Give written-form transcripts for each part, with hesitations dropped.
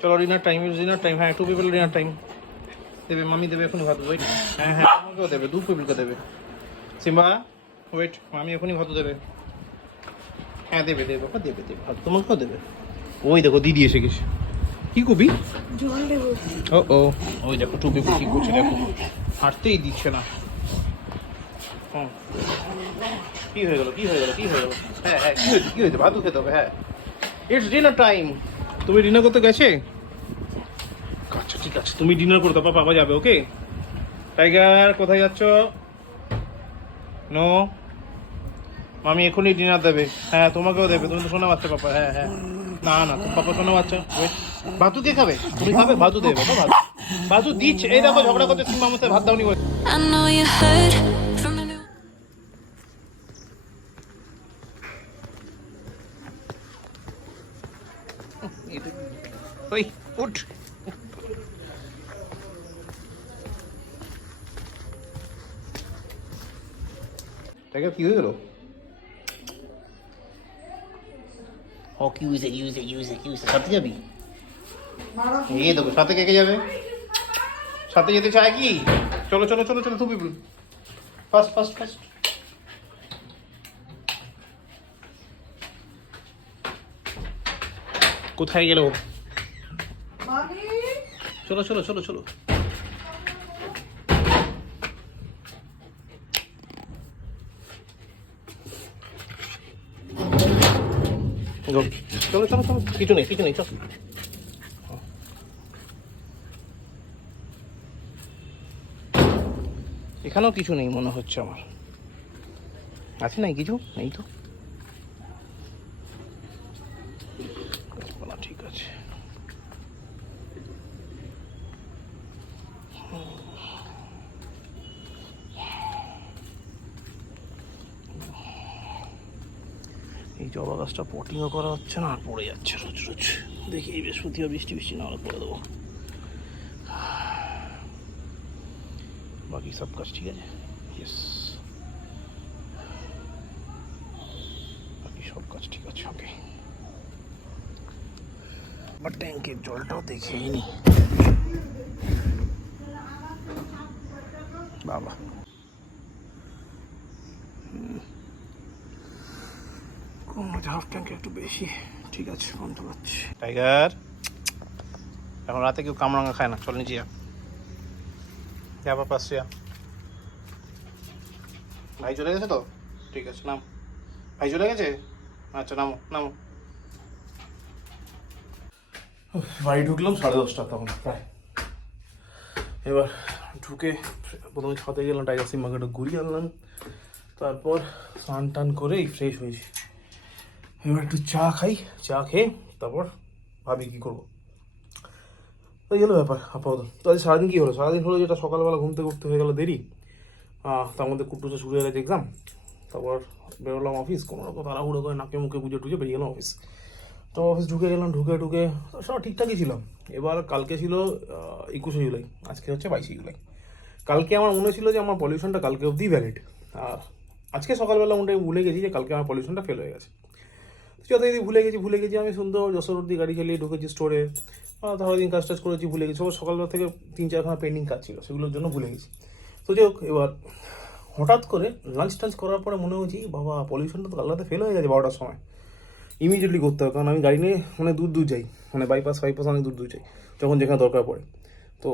চলো dinner time, dinner time. হ্যাঁ, 2 people dinner time. দেবে মামি, দেবে এখনই ভাত। ওয়েট। হ্যাঁ হ্যাঁ, তোমাকেও দেবে, 2 পিপলকে দেবে। সিম্বা ওয়েট, মামি এখনই ভাত দেবে। হ্যাঁ দেবে দেবে বাবা, দেবে দেবে ভাত, তোমাকেও দেবে। ওই দেখো দিদি এসে গেছে। কি কবি? জল দেবো। ও ও, ওই দেখো 2 পিপল কি করছে দেখো, হাঁটতেই দিচ্ছে না। হুম, কি হয়ে গেল, কি হয়ে গেল, কি হয়ে গেল? হ্যাঁ হ্যাঁ, কি হয়েছে, কি হয়েছে? ভাতও খেতে হবে। হ্যাঁ, ইটস ডিনার টাইম। তুমি ডিনার করতে গেছে? আচ্ছা ঠিক আছে, তুমি ডিনার করো, তারপর পাপা যাবে। ওকে টাইগার, কোথায় যাচ্ছ? নো, মামি এখনই ডিনার দেবে। হ্যাঁ তোমাকেও দেবে, তুমি তো শোনা বাচ্চা পাপা। হ্যাঁ হ্যাঁ, না না, তুমি পাপা শোনা বাচ্চা। ওয়েট, ভাতু কে খাবে? তুমি খাবে? ভাতু দেবে বাবা, ভাতু। ভাতু দিচ্ছে, এই দেখো ঝগড়া করতে সিম্বা আমার সাথে ভাত দাওনি বলে। I know you heard from the new. ওই উঠ। টাইগার কি হয়ে গেল? ও কি হয়েছে, কি হয়েছে, কি হয়েছে, কি হয়েছে? সাথে যাবি? এই দেখো সাথে কে কে যাবে? সাথে যেতে চায় কি? চলো চলো চলো চলো, 2 পিপল। First first first. কোথায় গেল? চলো চলো চলো চলো। চলো চলো চলো, কিছু নেই কিছু নেই, চলো। এখানেও কিছু নেই মনে হচ্ছে আমার। আছে নাই কিছু? নেই তো। ঠিক আছে। এই জবা গাছটা পটিংও করা হচ্ছে না, আর পড়ে যাচ্ছে রোজ রোজ। দেখি এই বৃহস্পতিবার বৃষ্টি বৃষ্টি না হলে করে দেবো। বাকি সব কাজ ঠিক আছে। ইয়েস, বাকি সব কাজ ঠিক আছে। ওকে, বাট ট্যাঙ্কের জলটাও দেখেই নি বাবা। হাফ ট্যাঙ্কে একটু বেশি। ঠিক আছে, ফোন চালাচ্ছি। টাইগার, এখন রাতে কেউ কামরাঙা খায় না, চল নিচে যা। যাবার পাশে যা। ভাই চলে গেছে তো? ঠিক আছে, নাম। ভাই চলে গেছে? আচ্ছা নামো নামো। বাড়ি ঢুকলাম 10:30 তখন প্রায়। এবার ঢুকে প্রথমে ছাদে গেলাম, টাইগার সিম্বাকে একটু ঘুরিয়ে আনলাম। তারপর স্নান টান করেই ফ্রেশ হয়েছি। এবার একটু চা খাই, চা খেয়ে তারপর ভাবি কী করবো। তো এই হলো ব্যাপার আপাতত। তো আজ সারাদিন কী হলো? সারাদিন হলো যেটা, সকালবেলা ঘুম থেকে উঠতে হয়ে গেলো দেরি। তার মধ্যে কুটুসে শুরু হয়ে গেছে এক্সাম। তারপর বেরোলাম অফিস, কোনো রকম তাড়াহুড়ো করে নাকে মুখে পুজো টুজে বেরিয়ে গেলাম অফিস। তো অফিস ঢুকে গেলাম, ঢুকে ঢুকে সব ঠিকঠাকই ছিল। এবার কালকে ছিল 21শে জুলাই, আজকে হচ্ছে 22শে জুলাই। কালকে আমার মনে ছিল যে আমার পলিউশনটা কালকে অবধি ভ্যালিড। আর আজকে সকালবেলা মনে ভুলে গেছি যে কালকে আমার পলিউশনটা ফেল হয়ে গেছে। যথারীতি ভুলে গেছি আমি। সুন্দর যশোর অবধি গাড়ি চালিয়ে ঢুকেছি স্টোরে। ধরো দিন কাজ টাজ করেছি, ভুলে গেছি। সকালবেলা থেকে 3-4খানা পেন্ডিং কাজ ছিল, সেগুলোর জন্য ভুলে গেছি। তো যাই হোক, এবার হঠাৎ করে লাঞ্চ টাঞ্চ করার পরে মনে হচ্ছে বাবা পলিউশনটা তো কালকে ফেল হয়ে গেছে 12টার সময়। ইমিডিয়েটলি করতে হবে, কারণ আমি গাড়ি নিয়ে মানে দূর যাই, মানে বাইপাস অনেক দূর যাই যখন যেখানে দরকার পড়ে। তো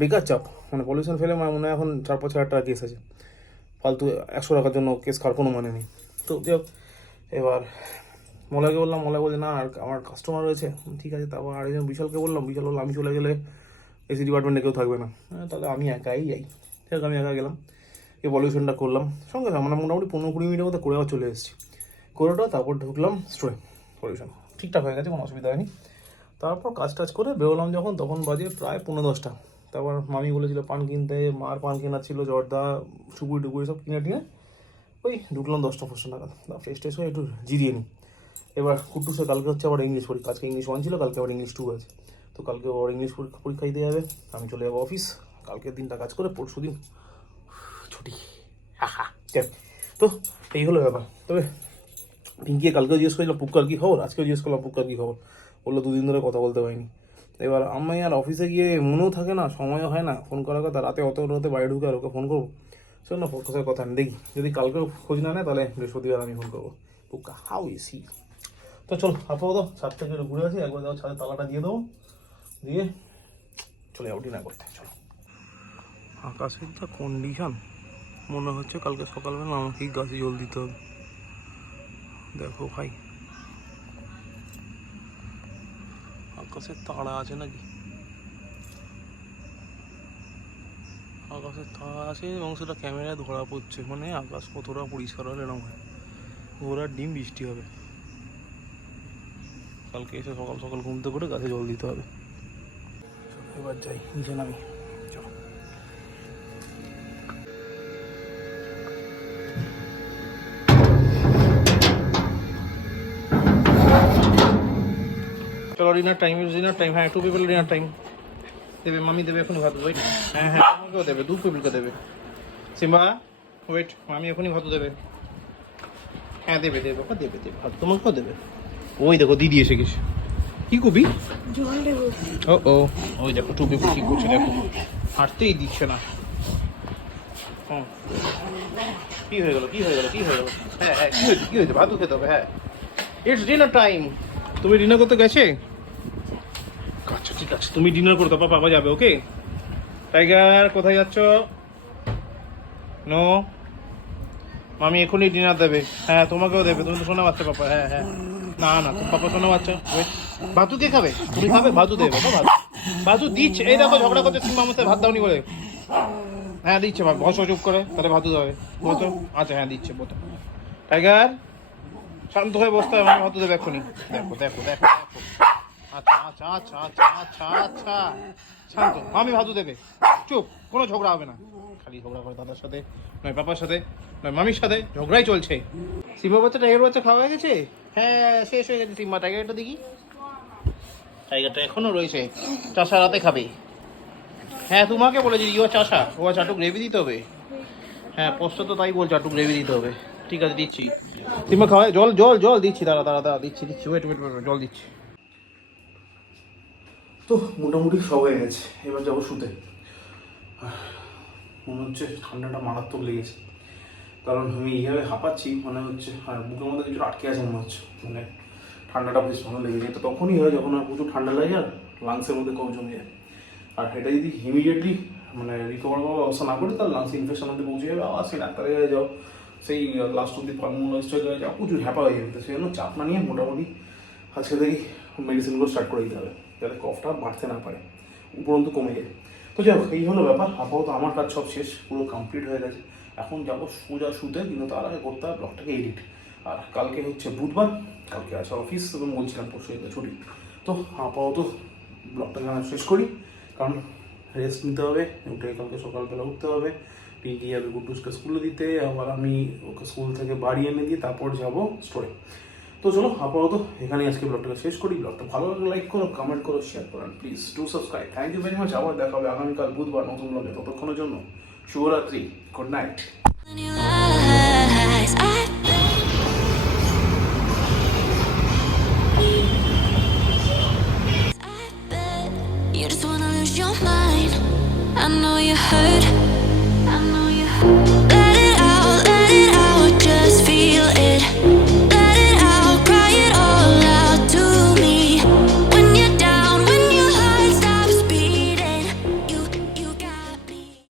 বেকার চাপ, মানে পলিউশন ফেলে আমার মনে হয় এখন 4-5 হাজার টাকা কেস আছে। ফালতু 100 টাকার জন্য কেস খাওয়ার কোনো মানে নেই। তো যাই হোক, এবার মলাকে বললাম, মলা বলে না আমার কাস্টমার রয়েছে। ঠিক আছে, তারপর আরেকজন বিশালকে বললাম, বিশাল বললো আমি চলে গেলে এসি ডিপার্টমেন্টে কেউ থাকবে না, তাহলে আমি একাই যাই। ঠিক আছে, আমি একা গেলাম, এই পলিউশনটা করলাম সঙ্গে সঙ্গে, মানে মোটামুটি 15-20 মিনিটের মধ্যে করে আবার চলে এসেছি। করেটা তারপর ঢুকলাম স্টোরে, পলিউশন ঠিকঠাক হয়ে গেছে, কোনো অসুবিধা হয়নি। তারপর কাজ টাজ করে বেরোলাম যখন, তখন বাজে প্রায় 15-10টা। তারপর মামি বলেছিল পান কিনতে, মার পান কেনার ছিল, জর্দা সুপুরি টুকুরি সব কিনে টিনে ওই ঢুকলাম 10টা-15টা নাগাদ। ফ্রেশ ট্রেশ হয়ে একটু জিরিয়ে নিই। এবার কুট্টুসে কালকে হচ্ছে আবার ইংলিশ পরীক্ষা, আজকে ইংলিশ 1 ছিল, কালকে আবার ইংলিশ 2 আছে। তো কালকে আবার ইংলিশ পরীক্ষা দিতে যাবে, আমি চলে যাবো অফিস। কালকের দিনটা কাজ করে পরশু দিন ছুটি। তো এই হলো ব্যাপার। তবে পিঙ্কিকে কালকেও জিজ্ঞেস করেছিলাম পুক্কার কী খবর, আজকেও জিজ্ঞেস করলাম পুক্কার কী খবর। বললো 2 দিন ধরে কথা বলতে পারিনি। এবার আমি আর অফিসে গিয়ে মনেও থাকে না, সময়ও হয় না ফোন করার কথা, রাতে অত রাতে বাড়ি ঢুকে আর ওকে ফোন করবো। শোন না, ফোকাসের কথা আমি দেখি, যদি কালকেও খোঁজ না নেয় তাহলে বৃহস্পতিবার আমি ফোন করবো। পুকা হাউ ইজ হি। তো চলো আপাতত ছাদ থেকে একটু ঘুরে আসি, একবার যাও ছাদের তালাটা দিয়ে দেবো, দিয়ে চলে যাবো ডিনার করতে। চলো। আকাশের যা কন্ডিশন, মনে হচ্ছে কালকে সকালবেলা আমাকেই গাছে জল দিতে হবে। দেখো ভাই, আকাশের তারা আছে নাকি, আকাশের তারা আছে এবং সেটা ক্যামেরায় ধরা পড়ছে, মানে আকাশ কতটা পরিষ্কার হলে এরকম হয়। ঘোড়ার ডিম বৃষ্টি হবে কালকে, এসে সকাল সকাল ঘুমতে করে গাছে জল দিতে হবে। এবার যাই নিচে নামি, চলো। চলো ডিনার টাইম, ডিনার টাইম। হ্যাঁ, 2 people ডিনার টাইম। দেবে মামি, দেবে এখন ভাত। ওয়েট, হ্যাঁ হ্যাঁ, তোমাকেও দেবে, 2 people দেবে। সিম্বা ওয়েট, মামি এখনই ভাত দেবে। হ্যাঁ দেবে দেবে বাবা, দেবে দেবে ভাত, তোমাকেও দেবে। ওই দেখো দিদি এসে গেছে। কি কবি? ও ও, ওই দেখো 2 people কি করছে দেখো, হাঁটতেই দিচ্ছে না। হুম, কি হয়ে গেল, কি হয়ে গেল, কি হয়ে গেল? হ্যাঁ হ্যাঁ, কি হয়েছে, কি হয়েছে? ভাতও খেতে হবে। হ্যাঁ, ইটস ডিনার টাইম। তুমি ডিনার করতে গেছে? আচ্ছা ঠিক আছে, তুমি ডিনার করো, তারপর পাপা যাবে। ওকে টাইগার, কোথায় যাচ্ছ? নো, মামি এখনই ডিনার দেবে। হ্যাঁ তোমাকেও দেবে, তুমি তো শোনা বাচ্চা পাপা। হ্যাঁ হ্যাঁ, না না, তুমি পাপা শোনা বাচ্চা। ওয়েট, ভাতু কে খাবে? তুমি খাবে? ভাতু দেবে বাবা, ভাতু। ভাতু দিচ্ছে, এই দেখো ঝগড়া করতে সিম্বা আমার সাথে, ভাত দাওনি বলে। হ্যাঁ দিচ্ছে, বসো চুপ করে, তাহলে ভাতু দেবে। বসো, আচ্ছা হ্যাঁ দিচ্ছে, বসো। টাইগার শান্ত হয়ে বসতে হবে, মানে ভাতু দেবে এক্ষুনি। দেখো দেখো দেখো দেখো, আচ্ছা আচ্ছা আচ্ছা আচ্ছা আচ্ছা আচ্ছা, শান্ত। মামি ভাতু দেবে, চুপ, কোনো ঝগড়া হবে না। খালি ঝগড়া করে দাদার সাথে, নয় পাপার সাথে, নয় মামির সাথে, ঝগড়াই চলছে। সিম্বা বাচ্চা, টাইগার বাচ্চা খাওয়া হয়ে গেছে? হ্যাঁ শেষ হয়ে গেছে। সিম্বা, টাইগারটা দেখি, টাইগারটা এখনো রয়েছে। চাষা রাতে খাবে। হ্যাঁ তোমাকে বলেছি ইও চাষা, ও চাটু গ্রেভি দিতে হবে। হ্যাঁ পোস্ত তো তাই বলছে, চাটু গ্রেভি দিতে হবে। ঠিক আছে দিচ্ছি। সিম্বা খাওয়ায়, জল জল জল দিচ্ছি, দাঁড়া দাঁড়া দাঁড়া, দিচ্ছি দিচ্ছি, ওয়েট ওয়েট ওয়েট, জল দিচ্ছি। তো মোটামুটি সব হয়ে গেছে, এবার যাবো শুতে। মনে হচ্ছে ঠান্ডাটা মারাত্মক লেগেছে, কারণ আমি এইভাবে হাঁপাচ্ছি, মনে হচ্ছে আর বুকের মধ্যে কিছু আটকে আছে মনে হচ্ছে, মানে ঠান্ডাটা বেশ ভালো লেগেছে। তো তখনই হয় যখন আর প্রচুর ঠান্ডা লাগে আর লাংসের মধ্যে কম জমে যায়। আর এটা যদি ইমিডিয়েটলি মানে রিকভার করার ব্যবস্থা না করি, তাহলে লাংস ইনফেকশন মধ্যে পৌঁছে যাবে, আবার সেই ডাক্তারের কাছে যাও, সেই লাস্ট অব্দি পালমোলজিস্টের কাছে যাও, প্রচুর হ্যাপা হয়ে যাবে। সেই জন্য চাপ না নিয়ে মোটামুটি আজকে থেকেই মেডিসিনগুলো স্টার্ট করে দিতে হবে, যাতে কফটা বাড়তে না পারে, উপরন্তু কমে যায়। তো যাই হোক, এই হলো ব্যাপার। আপাতত আমার কাজ সব শেষ, পুরো কমপ্লিট হয়ে গেছে। এখন যাবো সোজা শুতে, কিন্তু তার আগে করতে হবে ব্লগটাকে এডিট। আর কালকে হচ্ছে বুধবার, কালকে আছে অফিস, এবং বলছিলাম পরশু ছুটি। তো আপাতত ব্লগটাকে আমি শেষ করি, কারণ রেস্ট নিতে হবে, উঠে কালকে সকালবেলা উঠতে হবে। পিঙ্কি যাবে গুড্ডুসকে স্কুলে দিতে, আবার আমি ওকে স্কুল থেকে বাড়ি এনে দিয়ে তারপর যাবো স্টোরে। তো চলো আপাতত এখানেই আজকে ব্লগটাকে শেষ করি। ব্লগটা ভালো লাগলে লাইক করো, কমেন্ট করো, শেয়ার করো, please do subscribe. Thank you very much. আবার দেখা হবে আগামীকাল বুধবার নতুন ব্লগে। ততক্ষণের জন্য শুভরাত্রি, good night. in your eyes, I bet you just wanna lose your mind. I know you hurt.